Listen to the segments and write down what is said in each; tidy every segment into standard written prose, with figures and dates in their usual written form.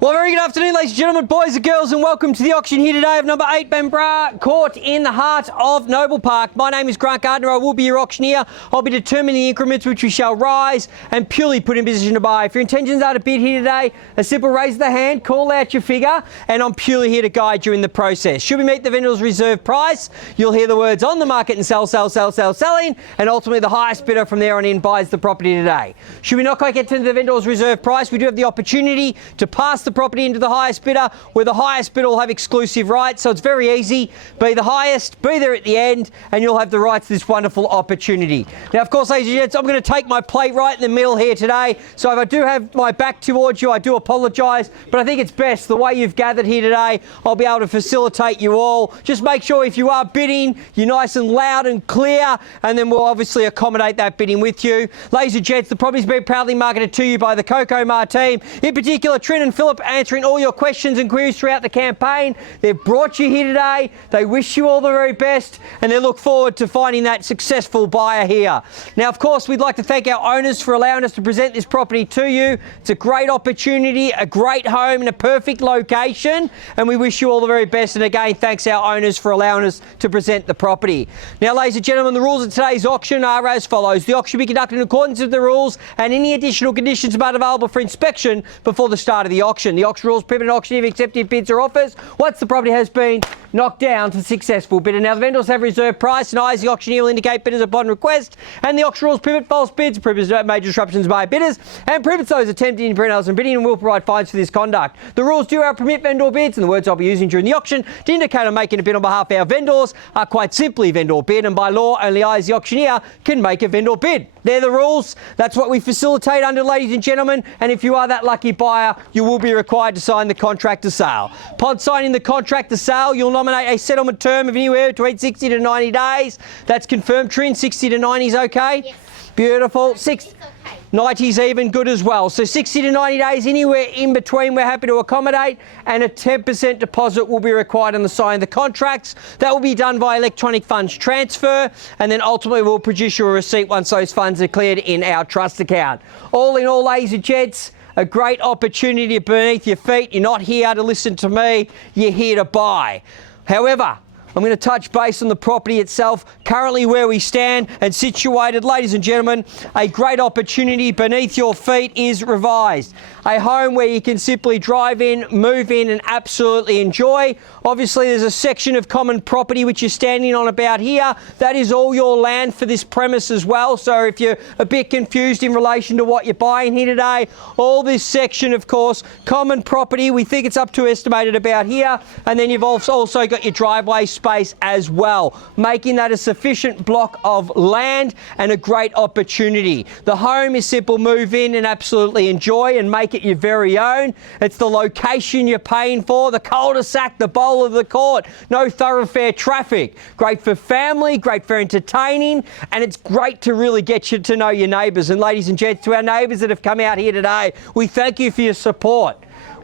Well, very good afternoon, ladies and gentlemen, boys and girls, and welcome to the auction here today of number 8 Bambara Court in the heart of Noble Park. My name is Grant Gardner. I will be your auctioneer. I'll be determining the increments which we shall rise and purely put in position to buy. If your intentions are to bid here today, a simple raise of the hand, call out your figure, and I'm purely here to guide you in the process. Should we meet the vendor's reserve price, you'll hear the words on the market and sell, selling, and ultimately the highest bidder from there on in buys the property today. Should we not quite get to the vendor's reserve price, we do have the opportunity to pass the property into the highest bidder, where the highest bidder will have exclusive rights. So it's very easy. Be the highest, be there at the end, and you'll have the rights to this wonderful opportunity. Now, of course, ladies and gents, I'm going to take my plate right in the middle here today. So if I do have my back towards you, I do apologise, but I think it's best the way you've gathered here today. I'll be able to facilitate you all. Just make sure if you are bidding, you're nice and loud and clear, and then we'll obviously accommodate that bidding with you. Ladies and gents, the property's been proudly marketed to you by the Coco Mar team. In particular, Trin and Philip answering all your questions and queries throughout the campaign. They've brought you here today. They wish you all the very best, and they look forward to finding that successful buyer here. Now, of course, we'd like to thank our owners for allowing us to present this property to you. It's a great opportunity, a great home in a perfect location, and we wish you all the very best. And again, thanks our owners for allowing us to present the property. Now, ladies and gentlemen, the rules of today's auction are as follows. The auction will be conducted in accordance with the rules, and any additional conditions are available for inspection before the start of the auction. The auction rules prohibit an auctioneer accepting bids or offers once the property has been knocked down to the successful bidder. Now, the vendors have reserved price, and I, as the auctioneer, will indicate bidders upon request, and the auction rules prohibit false bids, prohibits major disruptions by bidders, and prohibits those attempting to prevent others from bidding, and will provide fines for this conduct. The rules do permit vendor bids, and the words I'll be using during the auction to indicate I'm making a bid on behalf of our vendors are quite simply vendor bid, and by law, only I, as the auctioneer, can make a vendor bid. They're the rules. That's what we facilitate under, ladies and gentlemen, and if you are that lucky buyer, you will be required to sign the contract to sale. Upon signing the contract to sale, you'll nominate a settlement term of anywhere between 60 to 90 days. That's confirmed, Trin. 60 to 90 is okay? Yes. Beautiful. 90's even good as well. So 60 to 90 days, anywhere in between, we're happy to accommodate, and a 10% deposit will be required on the signing of the contracts. That will be done via electronic funds transfer, and then ultimately we'll produce you a receipt once those funds are cleared in our trust account. All in all, ladies and gents, a great opportunity beneath your feet. You're not here to listen to me, you're here to buy. However, I'm going to touch base on the property itself, currently where we stand and situated. Ladies and gentlemen, a great opportunity beneath your feet is Revised. A home where you can simply drive in, move in and absolutely enjoy. Obviously, there's a section of common property which you're standing on about here. That is all your land for this premise as well. So if you're a bit confused in relation to what you're buying here today, all this section, of course, common property, we think it's up to estimated about here. And then you've also got your driveway space as well, making that a sufficient block of land and a great opportunity. The home is simple, move in and absolutely enjoy and make it your very own. It's the location you're paying for, the cul-de-sac, the bowl of the court, no thoroughfare traffic. Great for family, great for entertaining, and it's great to really get you to know your neighbours. And ladies and gents, to our neighbours that have come out here today, we thank you for your support.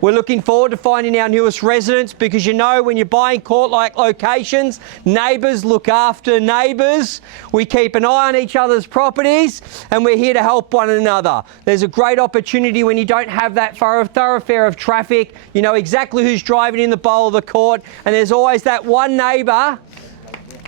We're looking forward to finding our newest residents, because you know when you're buying court-like locations, neighbours look after neighbours. We keep an eye on each other's properties, and we're here to help one another. There's a great opportunity when you don't have that thoroughfare of traffic. You know exactly who's driving in the bowl of the court, and there's always that one neighbour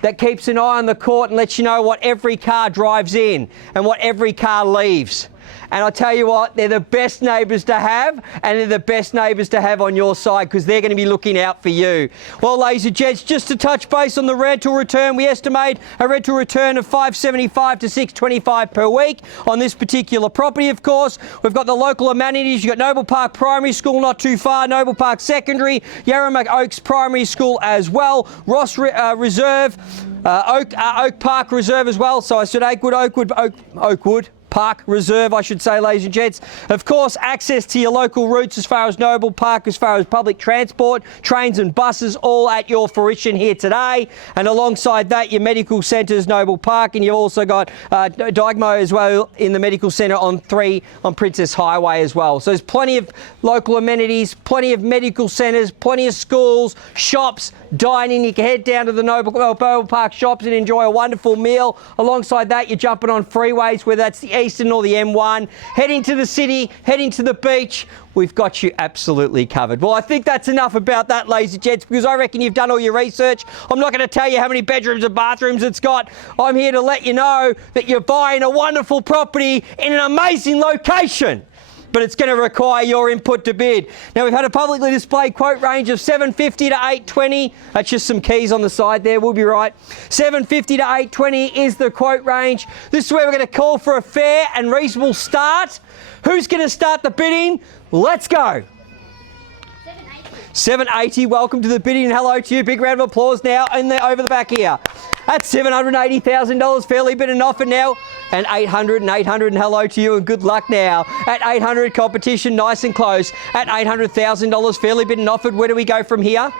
that keeps an eye on the court and lets you know what every car drives in and what every car leaves. And I tell you what, they're the best neighbours to have, and they're the best neighbours to have on your side, because they're going to be looking out for you. Well, ladies and gents, just to touch base on the rental return, we estimate a rental return of $575 to $625 per week on this particular property, of course. We've got the local amenities. You've got Noble Park Primary School not too far, Noble Park Secondary, Yarramuk Oaks Primary School as well, Ross Reserve, Oak Park Reserve as well. So I said Oakwood Park Reserve, I should say, ladies and gents. Of course, access to your local routes as far as Noble Park, as far as public transport, trains and buses, all at your fruition here today. And alongside that, your medical centres, Noble Park, and you've also got Diagmo as well in the medical centre on Princess Highway as well. So there's plenty of local amenities, plenty of medical centres, plenty of schools, shops, dining. You can head down to the Noble Park shops and enjoy a wonderful meal. Alongside that, you're jumping on freeways, whether that's the Eastern or the M1, heading to the city, heading to the beach, we've got you absolutely covered. Well, I think that's enough about that, ladies and gents, because I reckon you've done all your research. I'm not going to tell you how many bedrooms and bathrooms it's got. I'm here to let you know that you're buying a wonderful property in an amazing location, but it's going to require your input to bid. Now, we've had a publicly displayed quote range of 750 to 820. That's just some keys on the side there, we'll be right. 750 to 820 is the quote range. This is where we're going to call for a fair and reasonable start. Who's going to start the bidding? Let's go. 780, welcome to the bidding and hello to you. Big round of applause now and over the back here. That's $780,000, fairly bid and offer now. And 800 and 800 and hello to you and good luck now. At 800, competition nice and close. At $800,000, fairly bid and offered. Where do we go from here?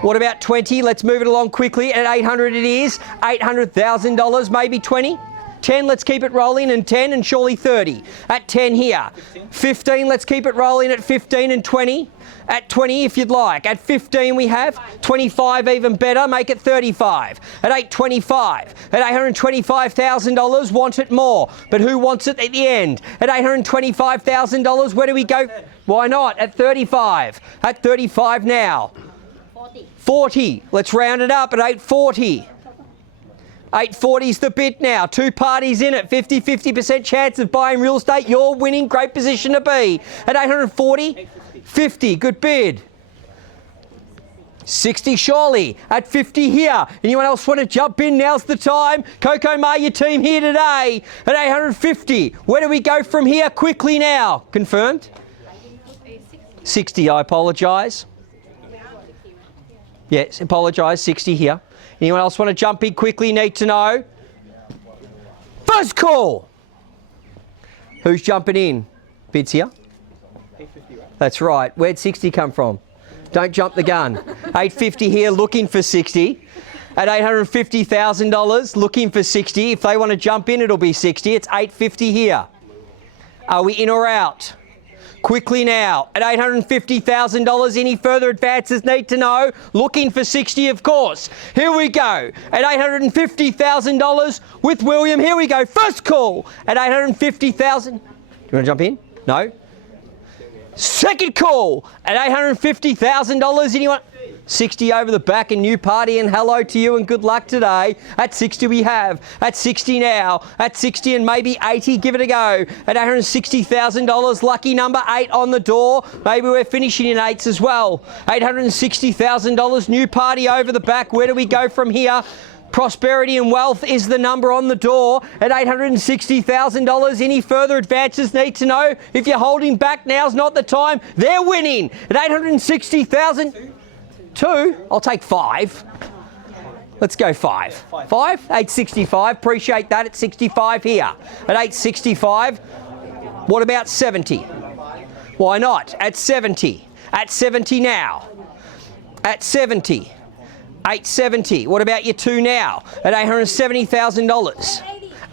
What about 20? Let's move it along quickly. At 800 it is. $800,000, maybe 20? 10, let's keep it rolling, and 10 and surely 30. At 10 here. 15, let's keep it rolling at 15 and 20. At 20 if you'd like. At 15 we have. 25 even better, make it 35. At 825. At $825,000, want it more. But who wants it at the end? At $825,000, where do we go? Why not? At 35. At 35 now. 40. Let's round it up at 840. 840's the bid now. Two parties in it. 50% chance of buying real estate. You're winning. Great position to be. At 840, 50. Good bid. 60 surely. At 50 here. Anyone else want to jump in? Now's the time. Coco Ma, your team here today. At 850. Where do we go from here? Quickly now. Confirmed? 60. I apologise. Yes, apologise. 60 here. Anyone else want to jump in quickly? Need to know? First call. Who's jumping in? Bids here? 850, right? That's right. Where'd 60 come from? Don't jump the gun. 850 here, looking for 60. At $850,000, looking for 60. If they want to jump in, it'll be 60. It's 850 here. Are we in or out? Quickly now, at $850,000, any further advances need to know? Looking for 60, of course. Here we go. At $850,000 with William. Here we go. First call at $850,000. Do you want to jump in? No? Second call at $850,000. Anyone? 60 over the back, and new party, and hello to you and good luck today. At 60 we have. At 60 now. At 60 and maybe 80, give it a go. At $860,000, lucky number 8 on the door. Maybe we're finishing in 8s as well. $860,000, new party over the back. Where do we go from here? Prosperity and wealth is the number on the door at $860,000. Any further advances need to know? If you're holding back, now's not the time. They're winning at $860,000. 2? I'll take 5. Let's go 5. 5? 865. Appreciate that at 65 here. At 865. What about 70? Why not? At 70. At 70 now. At 70. 870. What about your 2 now? At $870,000.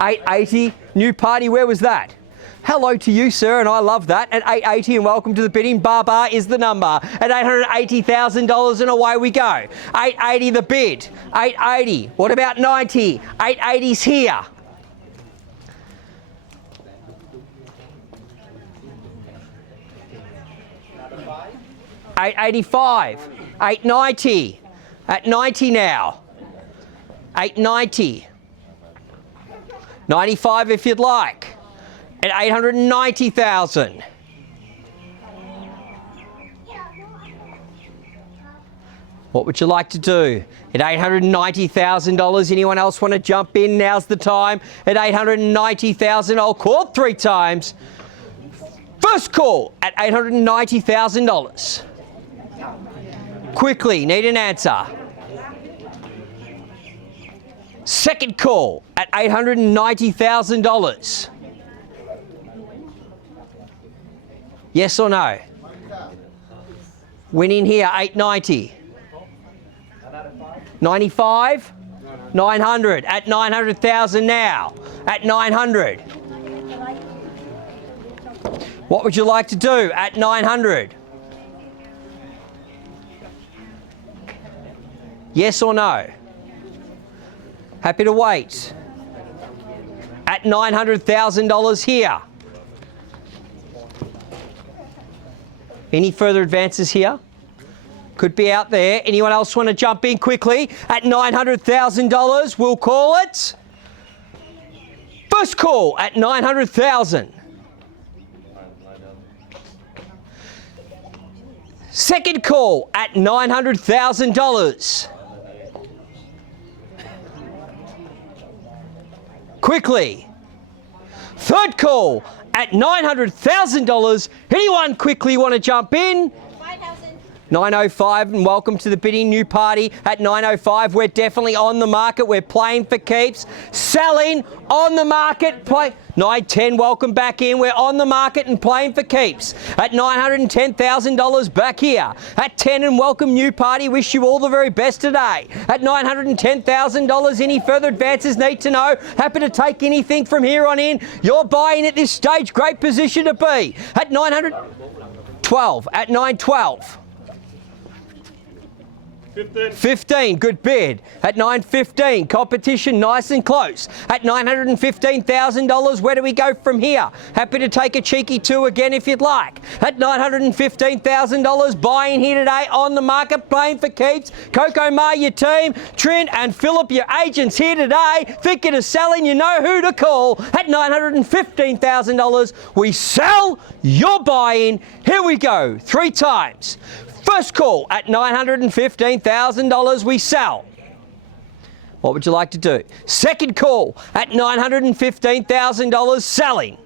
880. New party. Where was that? Hello to you, sir, and I love that. At 880, and welcome to the bidding. Baba is the number. At $880,000, and away we go. 880 the bid. 880. What about 90? 880's here. $885. 890. At 90 now. 890. 95 if you'd like. At $890,000. What would you like to do? At $890,000, anyone else want to jump in? Now's the time. At $890,000, I'll call it 3 times. First call at $890,000. Quickly, need an answer. Second call at $890,000. Yes or no? Winning here, 890. 95? 900. At 900,000 now. At 900. What would you like to do at 900? Yes or no? Happy to wait. at $900,000 here. Any further advances here? Could be out there. Anyone else want to jump in quickly? At $900,000, we'll call it. First call at $900,000. Second call at $900,000. Quickly. Third call at $900,000. Anyone quickly want to jump in? 905, and welcome to the bidding. New party at 905. We're definitely on the market. We're playing for keeps. Selling on the market. 910, welcome back in. We're on the market and playing for keeps at $910,000 back here. At 10, and welcome new party. Wish you all the very best today. At $910,000, any further advances need to know. Happy to take anything from here on in. You're buying at this stage. Great position to be. At 912, at 912. 15, good bid. At $915, competition nice and close. At $915,000, where do we go from here? Happy to take a cheeky two again if you'd like. At $915,000, buying here today on the market, playing for keeps. Coco Ma, your team. Trent and Philip, your agents here today. Thinking of selling, you know who to call. At $915,000, we sell, you're buying. Here we go, 3 times. First call at $915,000, we sell. What would you like to do? Second call at $915,000, selling.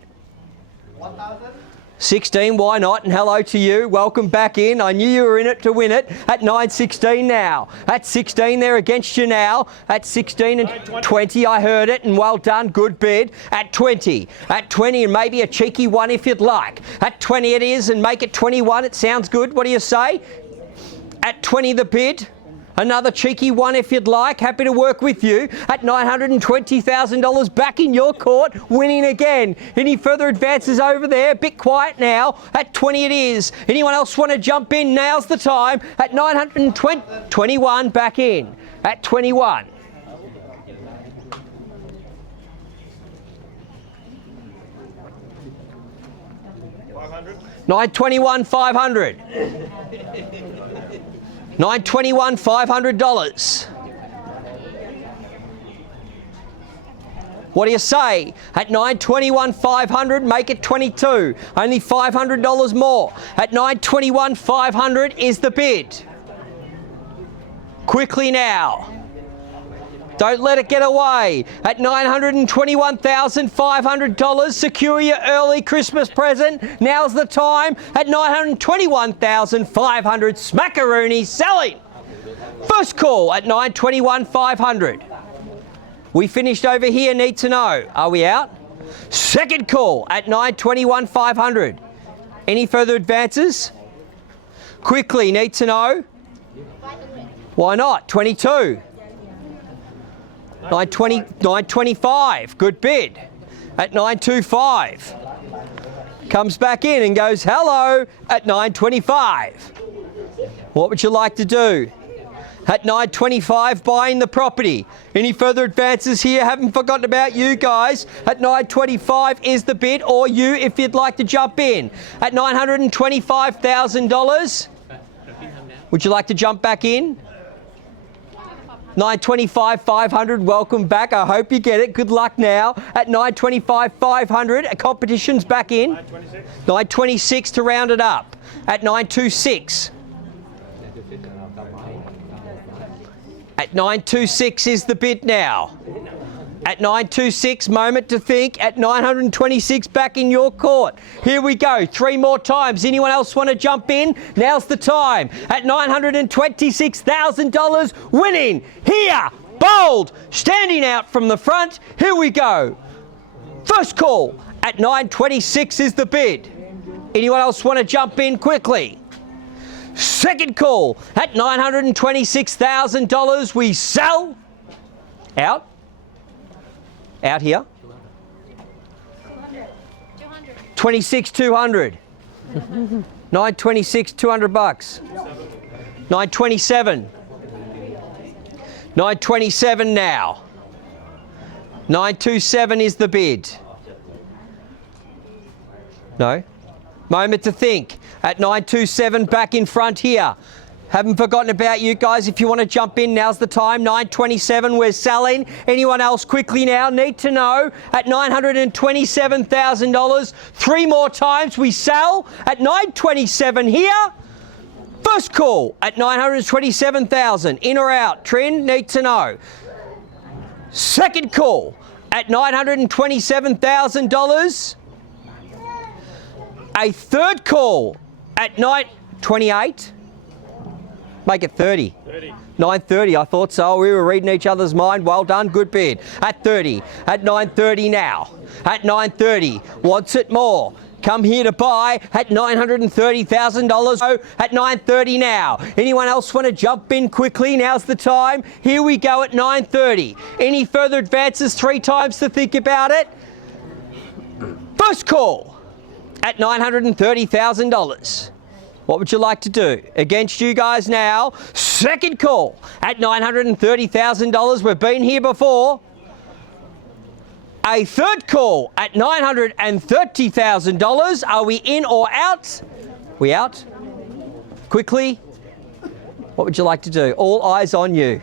16, why not? And hello to you. Welcome back in. I knew you were in it to win it. At 916 now. At 16, they're against you now. At 16 and 20, I heard it, and well done. Good bid. At 20. At 20, and maybe a cheeky one if you'd like. At 20 it is, and make it 21. It sounds good. What do you say? At 20 the bid. Another cheeky one if you'd like. Happy to work with you. At $920,000 back in your court, winning again. Any further advances over there? A bit quiet now. At 20 it is. Anyone else want to jump in? Now's the time. At 921 back in. At 21. $921, 500. $921, $500. What do you say? At $921, 500, make it 22. Only $500 more. At $921, 500 is the bid. Quickly now. Don't let it get away. At $921,500, secure your early Christmas present. Now's the time. At $921,500, Smackaroony selling. First call at $921,500. We finished over here, need to know. Are we out? Second call at $921,500. Any further advances? Quickly, need to know. Why not? 22. 925, good bid. At 925. Comes back in and goes, hello, at 925. What would you like to do? At 925, buying the property. Any further advances here? Haven't forgotten about you guys. At 925 is the bid, or you if you'd like to jump in. At $925,000, would you like to jump back in? 925, 500, welcome back. I hope you get it. Good luck now. At 925, 500, a competition's back in. 926 to round it up. At 926. At 926 is the bid now. At 926, moment to think. At 926, back in your court. Here we go. 3 more times. Anyone else want to jump in? Now's the time. At $926,000, winning here. Bold. Standing out from the front. Here we go. First call at 926 is the bid. Anyone else want to jump in quickly? Second call at $926,000. We sell. Out. Out here. 26, 200. 926, 200 bucks. 927. 927 now. 927 is the bid. No? Moment to think. At 927, back in front here. Haven't forgotten about you guys. If you want to jump in, now's the time. 927, we're selling. Anyone else quickly now? Need to know. At $927,000. 3 more times we sell. At 927 here. First call at 927,000. In or out? Trin, need to know. Second call at $927,000. A third call at 928. Make it 30. 930, I thought so. We were reading each other's mind. Well done, good bid. At 30, at 930 now. At 930, wants it more. Come here to buy at $930,000 at 930 now. Anyone else want to jump in quickly? Now's the time. Here we go at 930. Any further advances? 3 times to think about it. First call at $930,000. What would you like to do? Against you guys now. Second call at $930,000. We've been here before. A third call at $930,000. Are we in or out? We out? Quickly. What would you like to do? All eyes on you.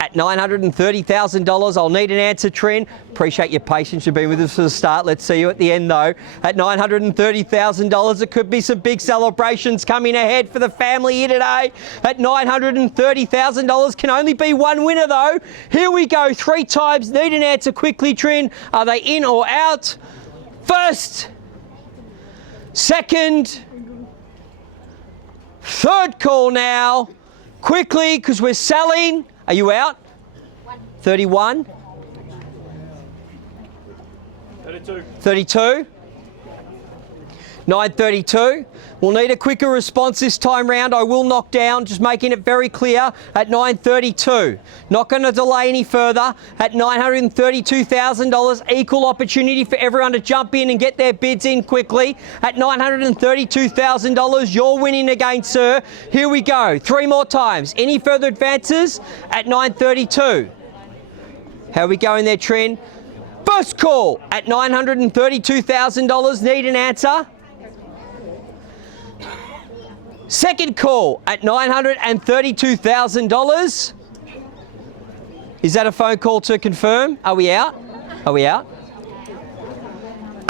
At $930,000, I'll need an answer, Trin. Appreciate your patience. You've been with us for the start. Let's see you at the end, though. At $930,000, it could be some big celebrations coming ahead for the family here today. At $930,000, can only be one winner, though. Here we go, 3 times. Need an answer quickly, Trin. Are they in or out? First, second, third call now. Quickly, because we're selling. Are you out? 31? 32. 32? 932. We'll need a quicker response this time round. I will knock down, just making it very clear, at 932. Not going to delay any further. At $932,000, equal opportunity for everyone to jump in and get their bids in quickly. At $932,000, you're winning again, sir. Here we go. 3 more times. Any further advances? At 932. How are we going there, Trin? First call at $932,000. Need an answer? Second call at $932,000. Is that a phone call to confirm? Are we out? Are we out?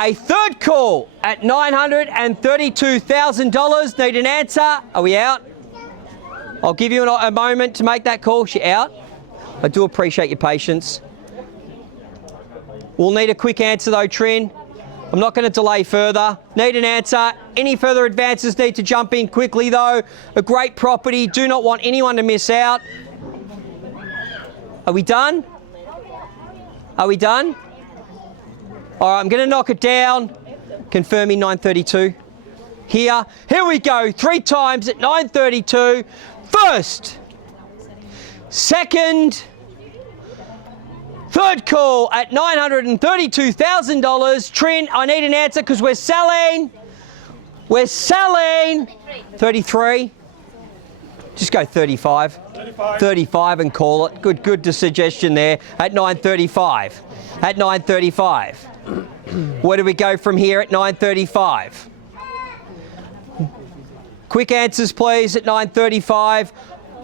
A third call at $932,000. Need an answer? Are we out? I'll give you a moment to make that call. You're out. I do appreciate your patience. We'll need a quick answer though, Trin. I'm not going to delay further. Need an answer. Any further advances need to jump in quickly though. A great property. Do not want anyone to miss out. Are we done? Are we done? All right, I'm going to knock it down. Confirming 932. Here we go. 3 times at 932. First, second, third call at $932,000. Trin, I need an answer because we're selling. We're selling. 33. Just go 35. 35 and call it. Good suggestion there. At 935. At 935. Where do we go from here at 935? Quick answers, please, at 935.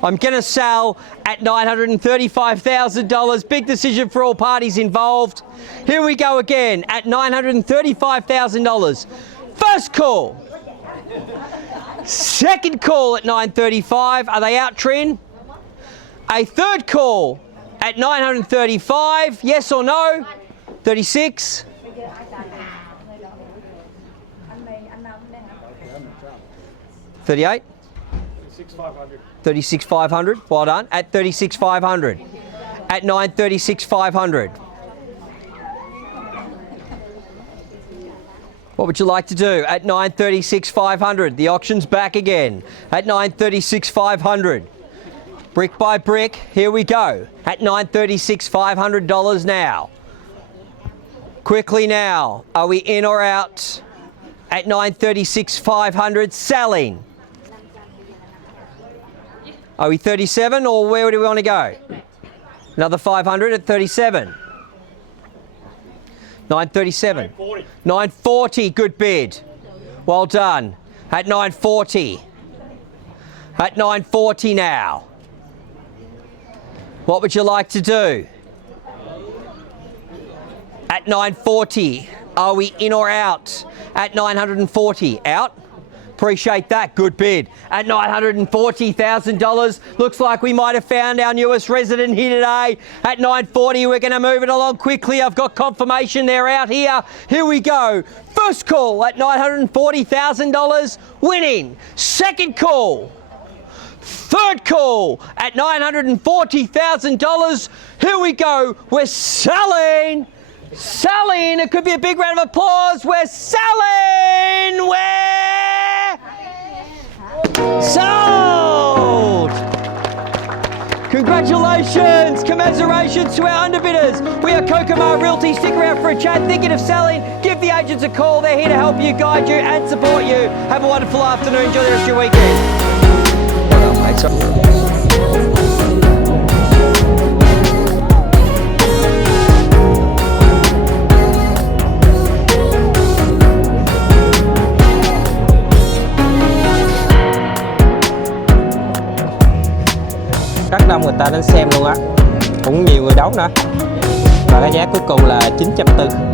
I'm going to sell at $935,000. Big decision for all parties involved. Here we go again at $935,000. First call. Second call at 935. Are they out, Trin? A third call at 935. Yes or no? 36. 38. 36,500. Well done. At 36,500. At 936,500. What would you like to do? At 936,500. The auction's back again. At 936,500. Brick by brick. Here we go. At $936,500 now. Quickly now. Are we in or out? At 936,500. Selling. Are we 37 or where do we want to go? Another 500 at 37. 937. 940, good bid. Well done. At 940. At 940 now. What would you like to do? At 940, are we in or out? At 940, out? Appreciate that, good bid. At $940,000, looks like we might have found our newest resident here today. At 940, we're gonna move it along quickly. I've got confirmation they're out here. Here we go. First call at $940,000, winning. Second call. Third call at $940,000. Here we go. We're selling. Selling. It could be a big round of applause. We're selling. We're sold. Congratulations. Commiserations to our underbidders. We are Kokomar Realty. Stick around for a chat. Thinking of selling? Give the agents a call. They're here to help you, guide you and support you. Have a wonderful afternoon. Enjoy the rest of your weekend. Rất đông người ta đến xem luôn á, cũng nhiều người đấu nữa, và cái giá cuối cùng là 940.